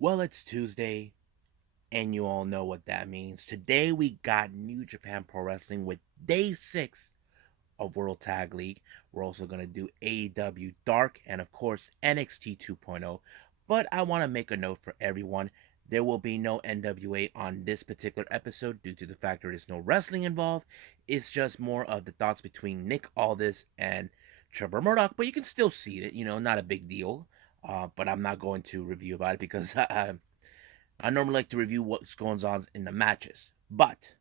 Well, it's Tuesday, and you all know what that means. Today we got New Japan Pro Wrestling with day 6 of World Tag League. We're also going to do AEW Dark and, of course, NXT 2.0. But I want to make a note for everyone. There will be no NWA on this particular episode due to the fact there is no wrestling involved. It's just more of the thoughts between Nick Aldis and Trevor Murdoch, but you can still see it, not a big deal. But I'm not going to review about it because I normally like to review what's going on in the matches, but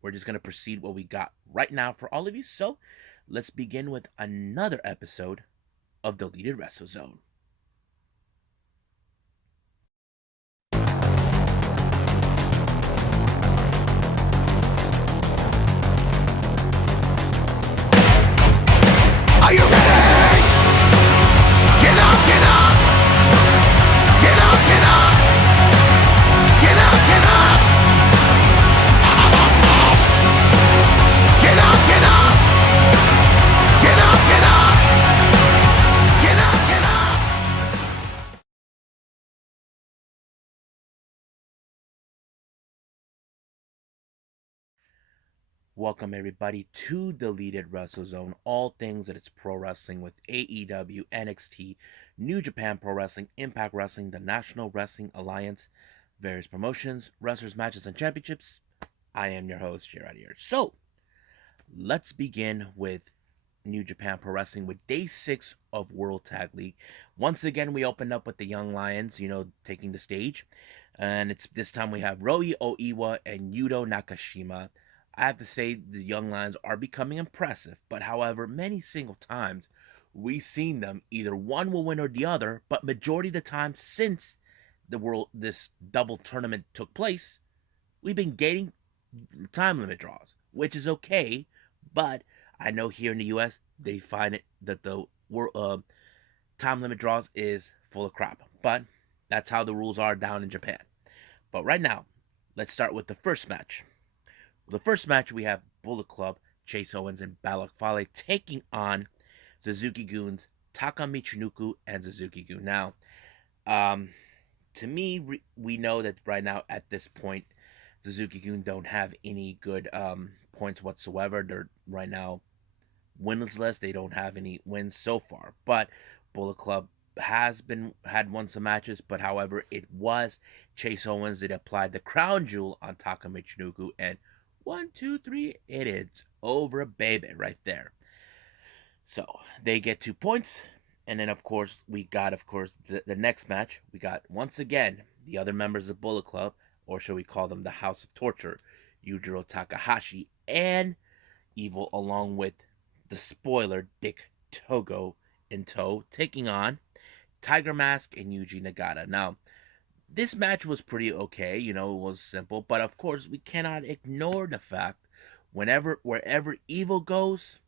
we're just going to proceed what we got right now for all of you. So let's begin with another episode of Deleted Wrestle Zone. Are you ready? Get up, get up! Get up, get up! Get up, get up! Get up, get up! Get up, get up! Get up, get up! Welcome everybody to Deleted Wrestle Zone, all things that it's pro wrestling with AEW, NXT, New Japan Pro Wrestling, Impact Wrestling, the National Wrestling Alliance, various promotions, wrestlers, matches, and championships. I am your host, Gerard here. So let's begin with New Japan Pro Wrestling with day 6 of World Tag League. Once again, we opened up with the Young Lions, taking the stage. And it's this time we have Roi Oiwa and Yuto Nakashima. I have to say the Young Lions are becoming impressive, but however, many single times we've seen them either one will win or the other, but majority of the time since this double tournament took place, we've been getting time limit draws, which is okay, but I know here in the U.S. they find it that the time limit draws is full of crap, but that's how the rules are down in Japan. But right now, let's start with the first match. The first match we have Bullet Club, Chase Owens, and Balak Fale taking on Suzuki Goons, Taka Michinoku, and Suzuki Gun. Now, um, to me, we know that right now at this point, Suzuki Gun don't have any good points whatsoever. They're right now winless. They don't have any wins so far. But Bullet Club had won some matches, but however, it was Chase Owens that applied the crown jewel on Taka Michinoku, and 1, 2, 3, it is over, baby, right there. So they get 2 points. And then, of course, we got, the next match. We got, once again, the other members of Bullet Club, or should we call them the House of Torture, Yujiro Takahashi and Evil, along with the spoiler, Dick Togo in tow, taking on Tiger Mask and Yuji Nagata. Now, this match was pretty okay, it was simple, but of course, we cannot ignore the fact wherever Evil goes,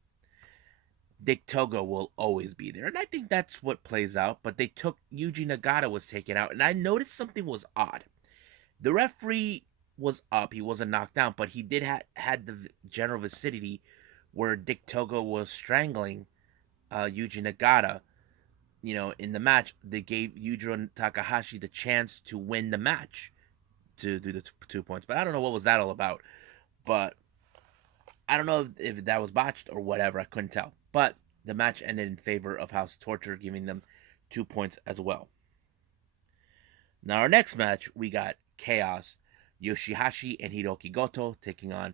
Dick Togo will always be there. And I think that's what plays out. But they took Yuji Nagata was taken out, and I noticed something was odd. The referee was up; he wasn't knocked down, but he did had the general vicinity where Dick Togo was strangling Yuji Nagata. In the match, they gave Yujiro Takahashi the chance to win the match to do the 2 points. But I don't know what was that all about. But I don't know if that was botched or whatever. I couldn't tell. But the match ended in favor of House Torture, giving them 2 points as well. Now, our next match, we got Chaos, Yoshihashi, and Hiroki Goto taking on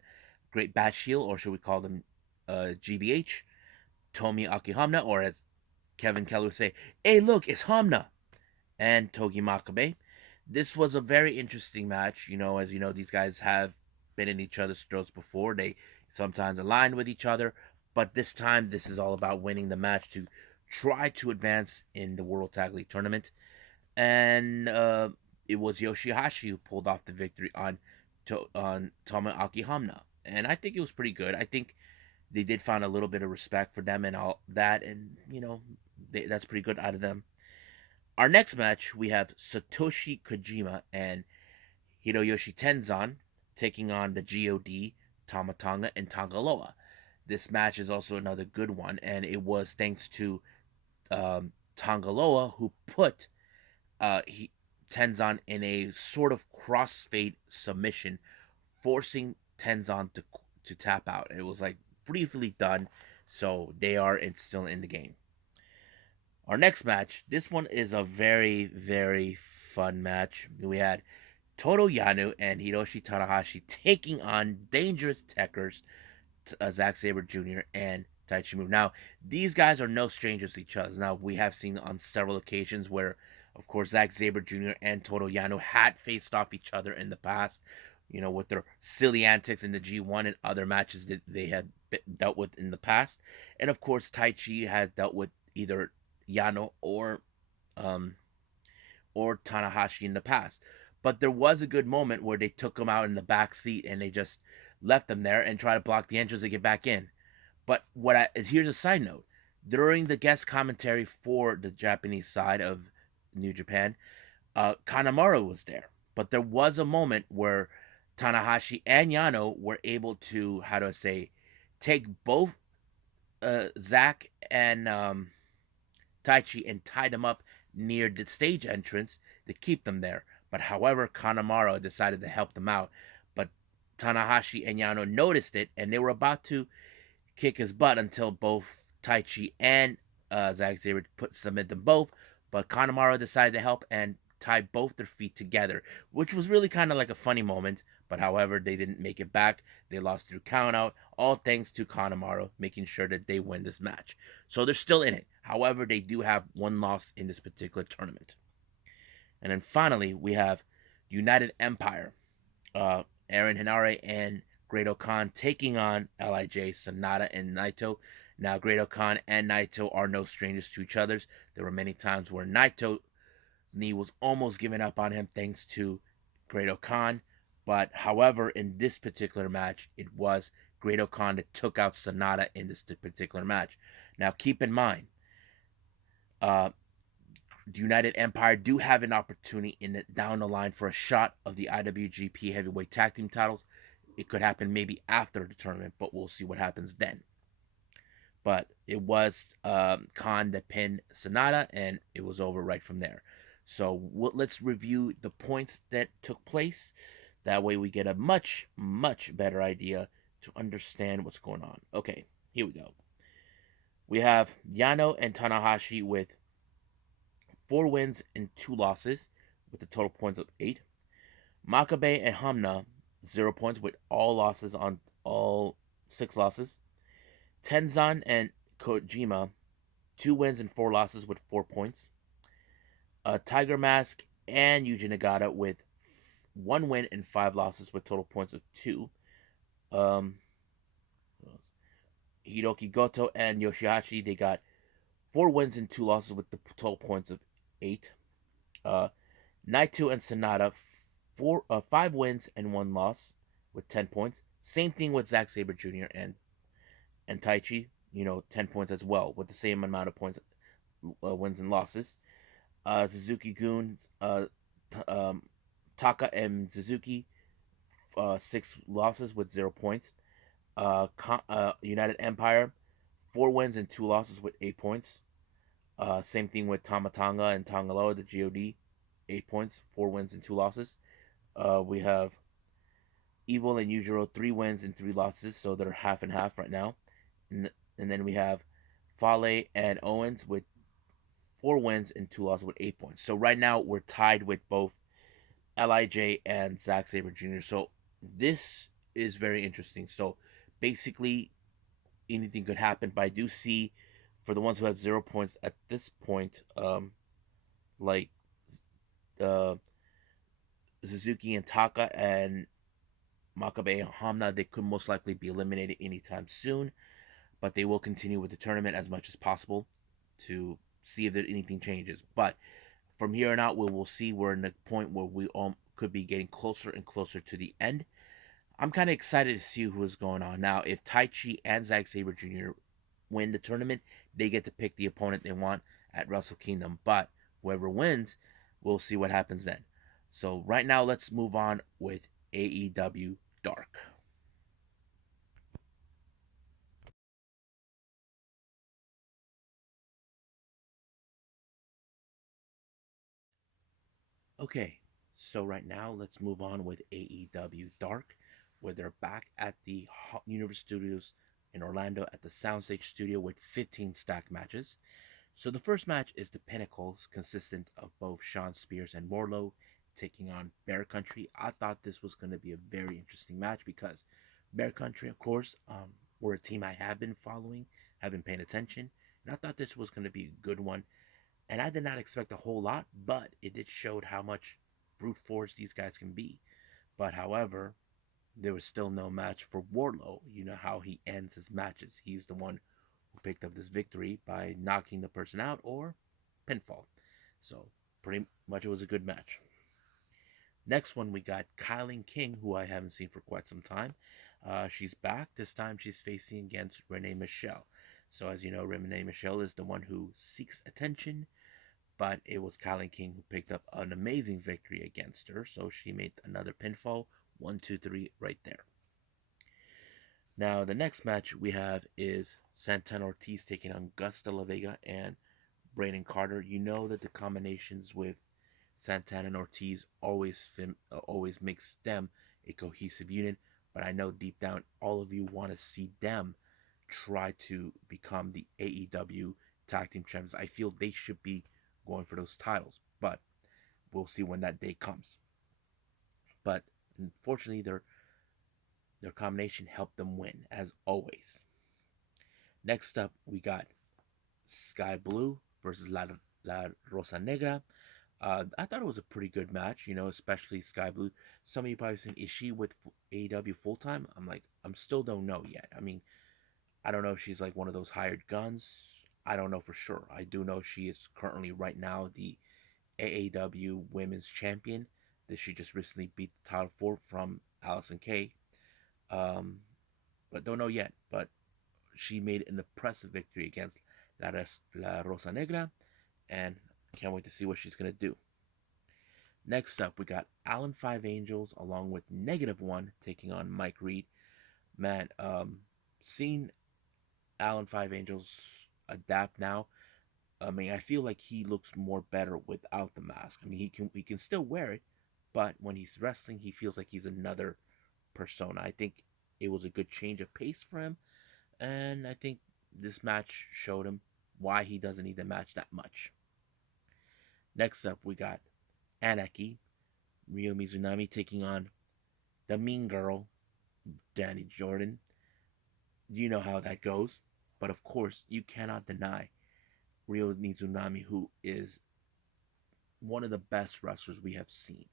Great Bat Shield, or should we call them GBH, Tomi Akihamna, or as Kevin Keller would say, hey, look, it's Hamna, and Togi Makabe. This was a very interesting match. As you know, these guys have been in each other's throats before. They sometimes align with each other, but this time, this is all about winning the match to try to advance in the World Tag League tournament. And it was Yoshihashi who pulled off the victory on Tama Akihamna. And I think it was pretty good. I think they did find a little bit of respect for them and all that. And, that's pretty good out of them. Our next match, we have Satoshi Kojima and Hiroyoshi Tenzan taking on the GOD, Tamatanga, and Tangaloa. This match is also another good one, and it was thanks to Tangaloa who put Tenzan in a sort of crossfade submission, forcing Tenzan to tap out. It was like briefly done, so they are still in the game. Our next match, this one is a very, very fun match. We had Toru Yano and Hiroshi Tanahashi taking on Dangerous Tekkers, Zack Sabre Jr. and Taichi Move. Now, these guys are no strangers to each other. Now, we have seen on several occasions where, of course, Zack Sabre Jr. and Toru Yano had faced off each other in the past, with their silly antics in the G1 and other matches that they had dealt with in the past. And of course, Taichi has dealt with either Yano um, or Tanahashi in the past. But there was a good moment where they took him out in the back seat and they just left him there and try to block the entrance to get back in. But here's a side note: during the guest commentary for the Japanese side of New Japan, Kanemaru was there. But there was a moment where Tanahashi and Yano were able to, how do I say, take both Zack and Taichi and tie them up near the stage entrance to keep them there. But however, Kanemaru decided to help them out. But Tanahashi and Yano noticed it, and they were about to kick his butt until both Taichi and Zack Sabre submit them both. But Kanemaru decided to help and tie both their feet together, which was really kind of like a funny moment. But however, they didn't make it back. They lost through countout, all thanks to Kanemaru making sure that they win this match. So they're still in it. However, they do have one loss in this particular tournament. And then finally, we have United Empire, Aaron Henare and Great-O-Khan taking on LIJ, Sonata, and Naito. Now, Great-O-Khan and Naito are no strangers to each other. There were many times where Naito's knee was almost given up on him thanks to Great-O-Khan. But however, in this particular match, it was Great-O-Khan that took out Sonata in this particular match. Now, keep in mind, uh, the United Empire do have an opportunity down the line for a shot of the IWGP Heavyweight Tag Team titles. It could happen maybe after the tournament, but we'll see what happens then. But it was Khan that pinned Sonata, and it was over right from there. So let's review the points that took place. That way we get a much, much better idea to understand what's going on. Okay, here we go. We have Yano and Tanahashi with 4 wins and 2 losses, with a total points of 8. Makabe and Hamna, 0 points with all losses on all 6 losses. Tenzan and Kojima, 2 wins and 4 losses with 4 points. Tiger Mask and Yuji Nagata with 1 win and 5 losses with total points of 2. Hiroki Goto and Yoshihashi, they got 4 wins and 2 losses with the total points of 8. Naito and Sonata, 5 wins and 1 loss with 10 points. Same thing with Zack Sabre Jr. and Taichi, 10 points as well, with the same amount of points, wins and losses. Suzuki-gun, Taka and Suzuki, 6 losses with 0 points. United Empire, 4 wins and 2 losses with 8 points. Same thing with Tamatanga and Tangaloa, the GOD, 8 points, 4 wins and 2 losses. We have Evil and Yujiro, 3 wins and 3 losses, so they're half and half right now. And then we have Fale and Owens with 4 wins and 2 losses with 8 points. So right now we're tied with both LIJ and Zack Sabre Jr. So this is very interesting. So basically anything could happen, but I do see for the ones who have 0 points at this point, like uh, Suzuki and Taka and Makabe and Hamna, they could most likely be eliminated anytime soon, but they will continue with the tournament as much as possible to see if there anything changes. But from here on out, we will see we're in the point where we could be getting closer and closer to the end. I'm kind of excited to see who is going on. Now, if Taichi and Zack Sabre Jr. win the tournament, they get to pick the opponent they want at Wrestle Kingdom. But whoever wins, we'll see what happens then. So right now, let's move on with AEW Dark. Okay, so right now let's move on with AEW Dark, where they're back at the Universe Studios in Orlando at the Soundstage Studio with 15 stack matches. So the first match is the Pinnacles, consistent of both Sean Spears and Morlow taking on Bear Country. I thought this was going to be a very interesting match because Bear Country, of course, were a team I have been following, have been paying attention, and I thought this was going to be a good one. And I did not expect a whole lot, but it did show how much brute force these guys can be. But however, there was still no match for Warlow. You know how he ends his matches. He's the one who picked up this victory by knocking the person out or pinfall. So pretty much it was a good match. Next one we got Kylie King, who I haven't seen for quite some time. She's back. This time she's facing against Renee Michelle. So as you know, Renee Michelle is the one who seeks attention, but it was Kylie King who picked up an amazing victory against her. So she made another pinfall. 1, 2, 3 right there. Now the next match we have is Santana Ortiz taking on Gus De La Vega and Braden Carter. You know that the combinations with Santana and Ortiz always makes them a cohesive unit. But I know deep down all of you want to see them try to become the AEW Tag Team Champions. I feel they should be going for those titles, but we'll see when that day comes. But unfortunately, their combination helped them win as always. Next up, we got Sky Blue versus La Rosa Negra. I thought it was a pretty good match, especially Sky Blue. Some of you probably saying, is she with AEW full time? I'm still don't know yet. I mean, I don't know if she's like one of those hired guns. I don't know for sure. I do know she is currently right now the AEW Women's Champion that she just recently beat the title for from Allison Kay. Um, but don't know yet. But she made an impressive victory against La Rosa Negra, and can't wait to see what she's gonna do. Next up, we got Allen Five Angels along with Negative One taking on Mike Reed. Man, seeing Allen Five Angels adapt now, I mean, I feel like he looks more better without the mask. I mean, he can still wear it, but when he's wrestling, he feels like he's another persona. I think it was a good change of pace for him, and I think this match showed him why he doesn't need the match that much. Next up, we got Anarchy, Ryo Mizunami taking on the Mean Girl, Danny Jordan. You know how that goes, but of course, you cannot deny Ryo Mizunami, who is one of the best wrestlers we have seen.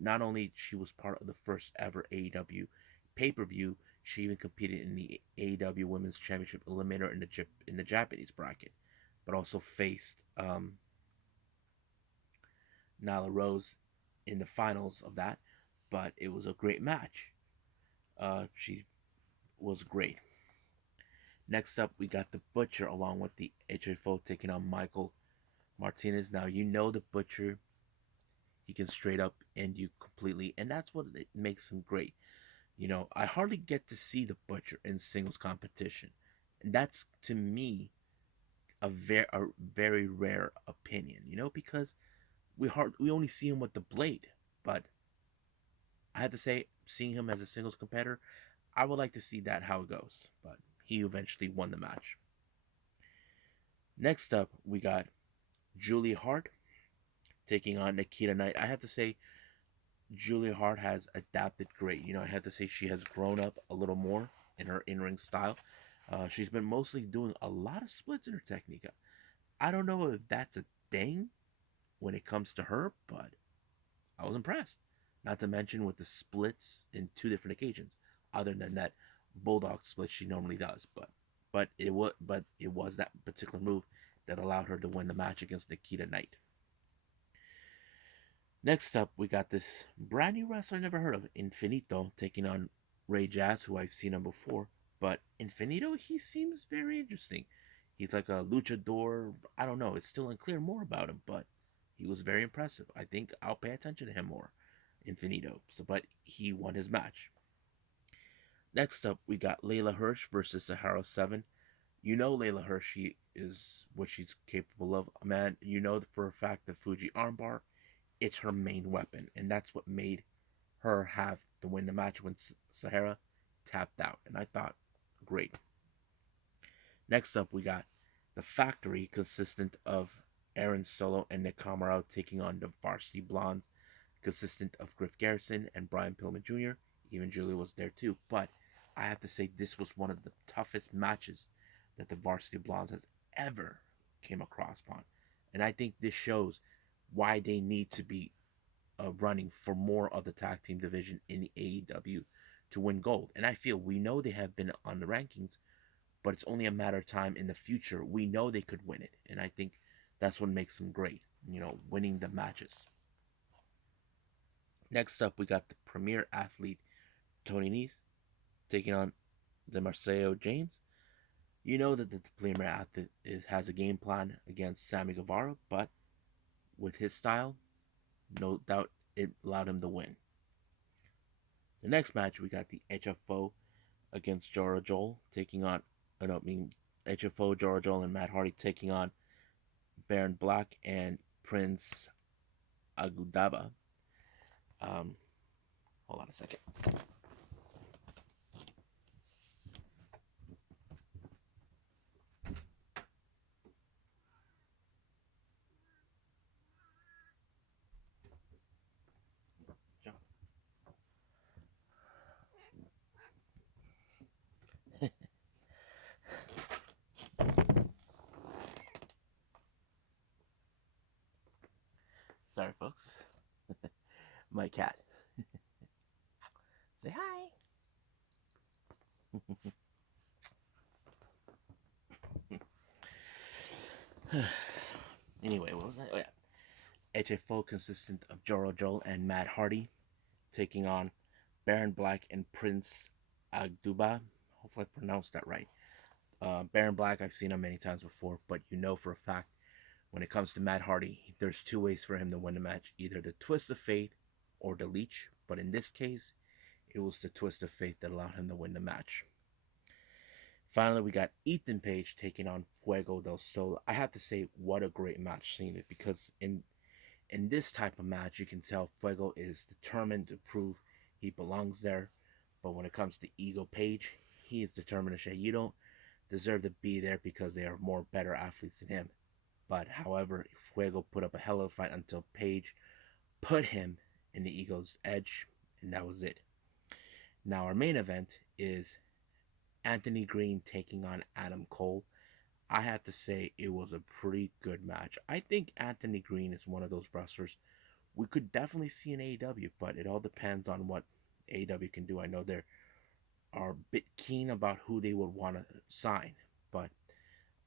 Not only she was part of the first ever AEW pay-per-view, she even competed in the AEW Women's Championship Eliminator in the Japanese bracket, but also faced Nyla Rose in the finals of that. But it was a great match. She was great. Next up, we got the Butcher along with the HFO taking on Michael Martinez. Now you know the Butcher, he can straight up end you completely, and that's what it makes him great. I hardly get to see the Butcher in singles competition, and that's to me a very rare opinion. Because we only see him with the Blade, but I have to say, seeing him as a singles competitor, I would like to see that how it goes. But he eventually won the match. Next up, we got Julia Hart taking on Nikita Knight. I have to say, Julia Hart has adapted great. I have to say she has grown up a little more in her in-ring style. She's been mostly doing a lot of splits in her technique. I don't know if that's a thing when it comes to her, but I was impressed. Not to mention with the splits in two different occasions, other than that bulldog split she normally does. But it was that particular move that allowed her to win the match against Nikita Knight. Next up, we got this brand new wrestler I never heard of, Infinito, taking on Ray Jazz, who I've seen him before. But Infinito, he seems very interesting. He's like a luchador. I don't know. It's still unclear more about him, but he was very impressive. I think I'll pay attention to him more, Infinito. But he won his match. Next up, we got Layla Hirsch versus Sahara 7. You know Layla Hirsch, she is what she's capable of. Man, you know for a fact the Fuji armbar it's her main weapon, and that's what made her have to win the match when Sahara tapped out. And I thought, great. Next up, we got the Factory, consistent of Aaron Solo and Nick Comoroto taking on the Varsity Blondes, consistent of Griff Garrison and Brian Pillman Jr. Even Julia was there too. But I have to say, this was one of the toughest matches that the Varsity Blondes has ever came across upon. And I think this shows why they need to be running for more of the tag team division in the AEW to win gold. And I feel we know they have been on the rankings, but it's only a matter of time in the future. We know they could win it. And I think that's what makes them great, winning the matches. Next up, we got the premier athlete, Tony Nese, taking on the Marcelo James. You know that the premier athlete has a game plan against Sammy Guevara, but with his style, no doubt it allowed him to win. The next match, we got the HFO against Jora Joel taking on, HFO, Jora Joel, and Matt Hardy taking on Baron Black and Prince Agudaba. Hold on a second. Sorry, folks. My cat. Say hi. Anyway, what was that? Oh, yeah. HFO consistent of Joro Joel and Matt Hardy taking on Baron Black and Prince Agduba. Hopefully I pronounced that right. Baron Black, I've seen him many times before, but you know for a fact when it comes to Matt Hardy, there's two ways for him to win the match: either the twist of fate or the leech. But in this case, it was the twist of fate that allowed him to win the match. Finally, we got Ethan Page taking on Fuego del Sol. I have to say, what a great match seeing it, because in this type of match, you can tell Fuego is determined to prove he belongs there. But when it comes to Ego Page, he is determined to say, you don't deserve to be there because they are more better athletes than him. But however, Fuego put up a hell of a fight until Page put him in the Ego's edge, and that was it. Now our main event is Anthony Green taking on Adam Cole. I have to say it was a pretty good match. I think Anthony Green is one of those wrestlers we could definitely see in AEW, but it all depends on what AEW can do. I know they are a bit keen about who they would want to sign, but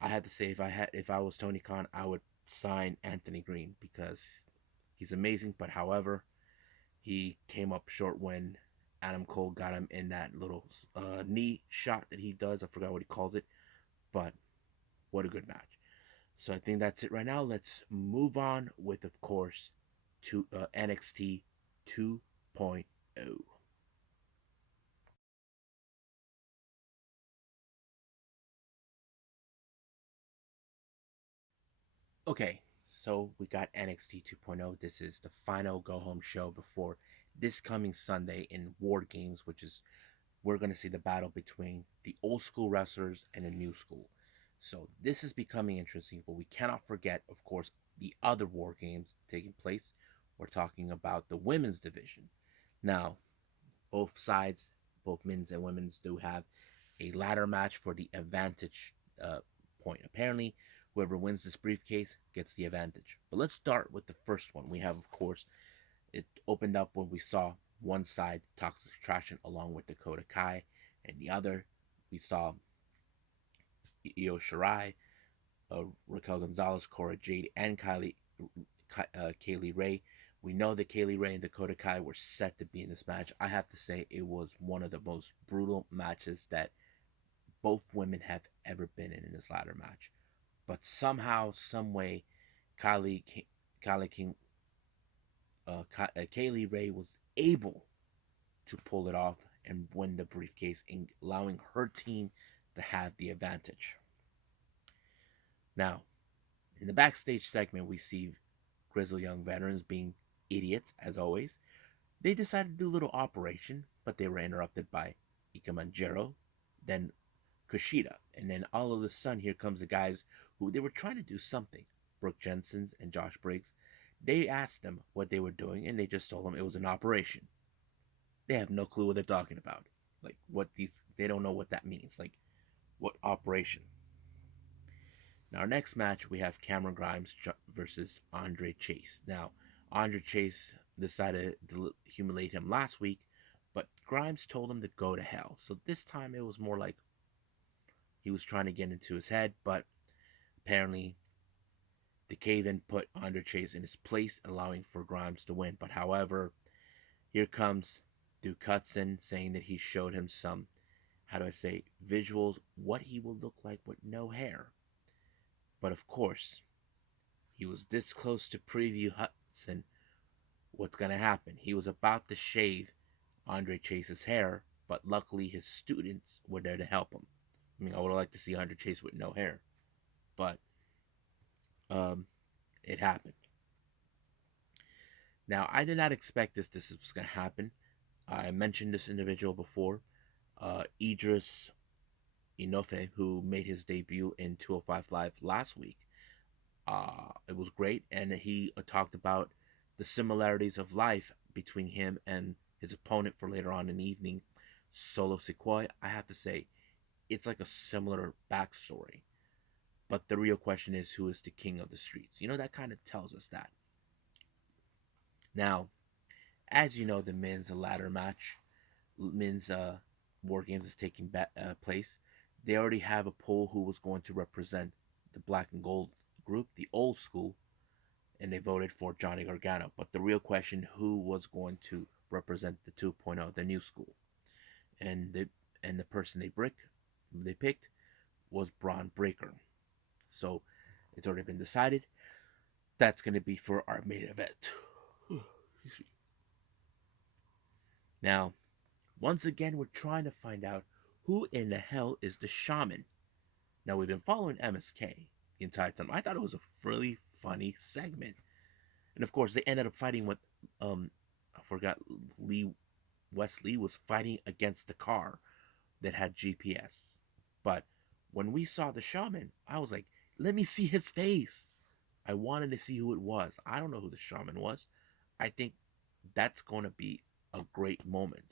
I had to say if I was Tony Khan, I would sign Anthony Green because he's amazing. But however, he came up short when Adam Cole got him in that little knee shot that he does. I forgot what he calls it, but what a good match. So I think that's it right now. Let's move on with, of course, to NXT 2.0. Okay, so we got NXT 2.0. This is the final go home show before this coming Sunday in War Games, which is we're going to see the battle between the old school wrestlers and the new school. So this is becoming interesting, but we cannot forget, of course, the other War Games taking place. We're talking about the women's division. Now, both sides, both men's and women's, do have a ladder match for the advantage point. Apparently, whoever wins this briefcase gets the advantage. But let's start with the first one. We have, of course, it opened up when we saw one side Toxic Attraction along with Dakota Kai, and the other we saw Io Shirai, Raquel Gonzalez, Cora Jade, and Kaylee Ray. We know that Kaylee Ray and Dakota Kai were set to be in this match. I have to say it was one of the most brutal matches that both women have ever been in this ladder match. But somehow, some way, Kylie, Kylie King, Kaylee Ray was able to pull it off and win the briefcase, and allowing her team to have the advantage. Now, in the backstage segment, we see Grizzled Young Veterans being idiots as always, they decided to do a little operation, but they were interrupted by Ikemanjiro, then Kushida, and then all of a sudden here comes the guys who they were trying to do something. Brooke Jensen's and Josh Briggs. They asked them what they were doing, and they just told them it was an operation. They have no clue what they're talking about. Like what these, they don't know what that means. Like what operation. Now our next match we have Cameron Grimes versus Andre Chase. Now Andre Chase decided to humiliate him last week, but Grimes told him to go to hell. So this time it was more like he was trying to get into his head, but apparently the cave-in put Andre Chase in his place, allowing for Grimes to win. But however, here comes Duke Hudson saying that he showed him some, how do I say, visuals, what he will look like with no hair. But of course, he was this close to preview Hudson what's going to happen. He was about to shave Andre Chase's hair, but luckily his students were there to help him. I mean, I would have liked to see Andre Chase with no hair, but um, it happened. Now, I did not expect this was going to happen. I mentioned this individual before, Idris Inofe, who made his debut in 205 Live last week. It was great, and he talked about the similarities of life between him and his opponent for later on in the evening, Solo Sequoia. I have to say, it's like a similar backstory. But the real question is, who is the king of the streets? You know, that kind of tells us that. Now, as you know, the men's ladder match, men's War Games is taking place. They already have a poll who was going to represent the black and gold group, the old school, and they voted for Johnny Gargano. But the real question, who was going to represent the 2.0, the new school? And the person they picked was Braun Breaker. So it's already been decided. That's going to be for our main event. Now, once again, we're trying to find out who in the hell is the shaman. Now, we've been following MSK the entire time. I thought it was a really funny segment. And of course, they ended up fighting with, I forgot, Wesley was fighting against the car that had GPS. But when we saw the shaman, I was like, let me see his face. I wanted to see who it was. I don't know who the shaman was. I think that's going to be a great moment.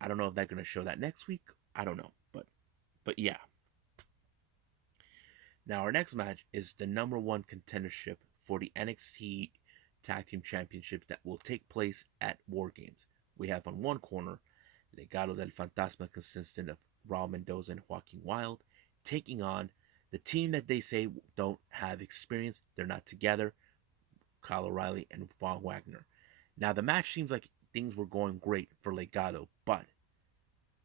I don't know if they're going to show that next week. I don't know, but yeah. Now our next match is the number one contendership for the NXT Tag Team Championship that will take place at War Games. We have on one corner Legado del Fantasma, consistent of Raul Mendoza and Joaquin Wilde, taking on the team that they say don't have experience. They're not together. Kyle O'Reilly and Von Wagner. Now the match seems like things were going great for Legado, but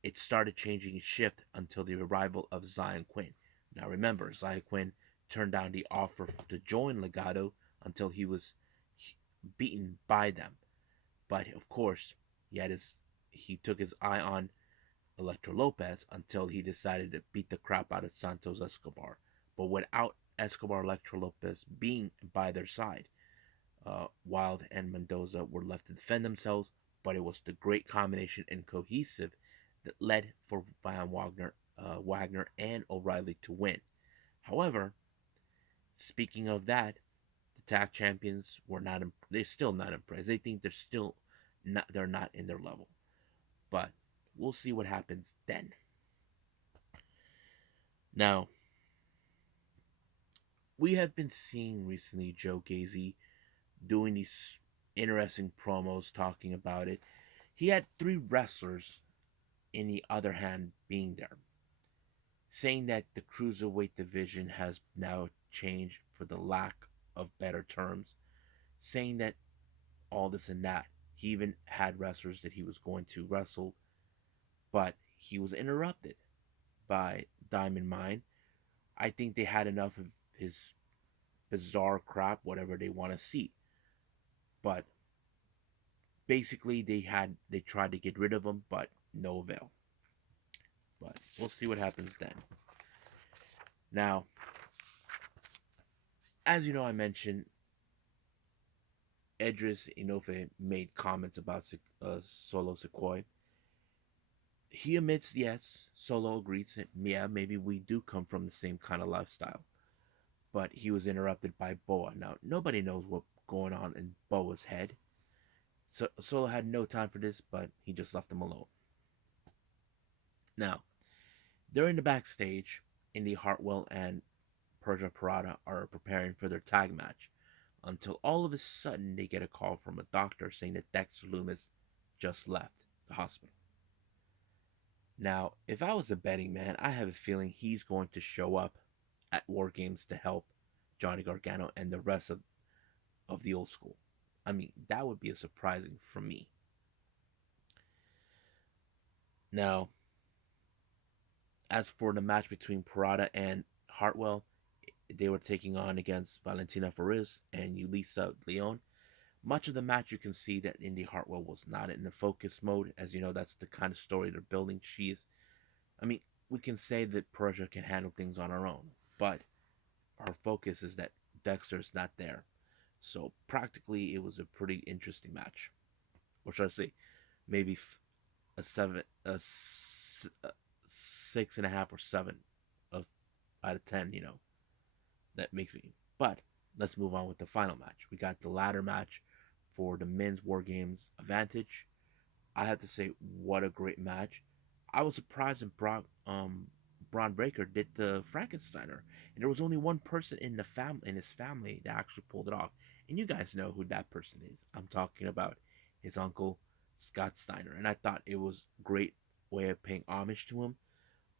it started changing its shift until the arrival of Zion Quinn. Now remember, Zion Quinn turned down the offer to join Legado until he was beaten by them. But of course, he took his eye on Electro Lopez until he decided to beat the crap out of Santos Escobar. But without Escobar, Electro Lopez being by their side, Wild and Mendoza were left to defend themselves. But it was the great combination and cohesive that led for Van Wagner and O'Reilly to win. However, speaking of that, the tag champions were not. They're still not impressed. They think they're still not. They're not in their level. But we'll see what happens then. Now, we have been seeing recently Joe Gacy doing these interesting promos talking about it. He had three wrestlers in the other hand being there, saying that the cruiserweight division has now changed for the lack of better terms, saying that all this and that. He even had wrestlers that he was going to wrestle, but he was interrupted by Diamond Mine. I think they had enough of his bizarre crap, whatever they want to see. But basically they tried to get rid of him, but no avail. But we'll see what happens then. Now, as you know, I mentioned Edris Inoue made comments about Solo Sequoia. He admits, yes, Solo agrees. Yeah, maybe we do come from the same kind of lifestyle. But he was interrupted by Boa. Now, nobody knows what's going on in Boa's head. So Solo had no time for this, but he just left him alone. Now, during the backstage, Indy Hartwell and Persia Parada are preparing for their tag match until all of a sudden they get a call from a doctor saying that Dexter Loomis just left the hospital. Now, if I was a betting man, I have a feeling he's going to show up at War Games to help Johnny Gargano and the rest of the old school. I mean, that would be a surprising for me. Now, as for the match between Parada and Hartwell, they were taking on against Valentina Fariz and Yulisa Leon. Much of the match, you can see that Indy Hartwell was not in the focus mode. As you know, that's the kind of story they're building. I mean, we can say that Persia can handle things on her own, but her focus is that Dexter's not there. So practically, it was a pretty interesting match. Or should I say, maybe a seven, a 6.5 or 7 of out of 10. That makes me. But let's move on with the final match. We got the ladder match for the men's War Games advantage. I have to say, what a great match. I was surprised when Braun Breaker did the Frankensteiner, and there was only one person in his family that actually pulled it off. And you guys know who that person is. I'm talking about his uncle Scott Steiner, and I thought it was a great way of paying homage to him.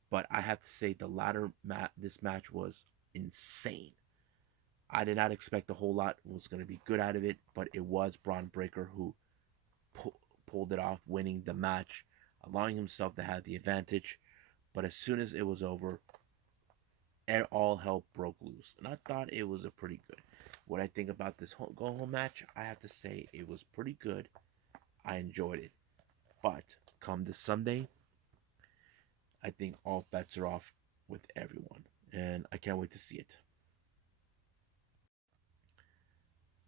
But I have to say, this match was insane. I did not expect a whole lot was going to be good out of it, but it was Braun Breaker who pu- pulled it off, winning the match, allowing himself to have the advantage. But as soon as it was over, all hell broke loose, and I thought it was a pretty good. What I think about this go home match, I have to say it was pretty good. I enjoyed it, but come this Sunday, I think all bets are off with everyone, and I can't wait to see it.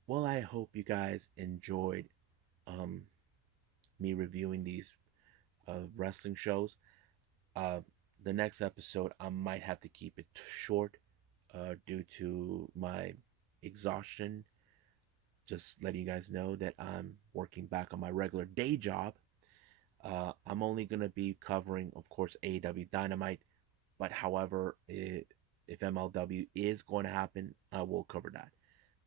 Well, I hope you guys enjoyed um, me reviewing these wrestling shows. Uh, the next episode, I might have to keep it short due to my exhaustion. Just letting you guys know that I'm working back on my regular day job. I'm only going to be covering, of course, AEW Dynamite, but however, if MLW is going to happen, I will cover that.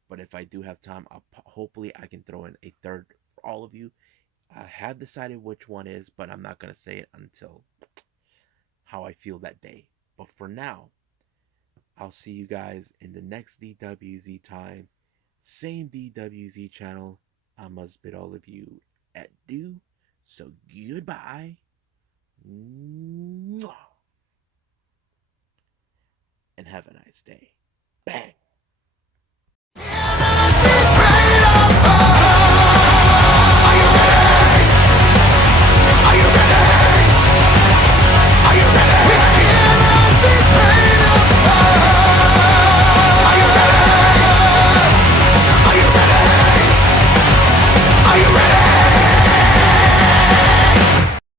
But if I do have time, hopefully I can throw in a third for all of you. I have decided which one is, but I'm not going to say it until how I feel that day. But for now, I'll see you guys in the next DWZ time. Same DWZ channel. I must bid all of you adieu. So goodbye. And have a nice day. Bang.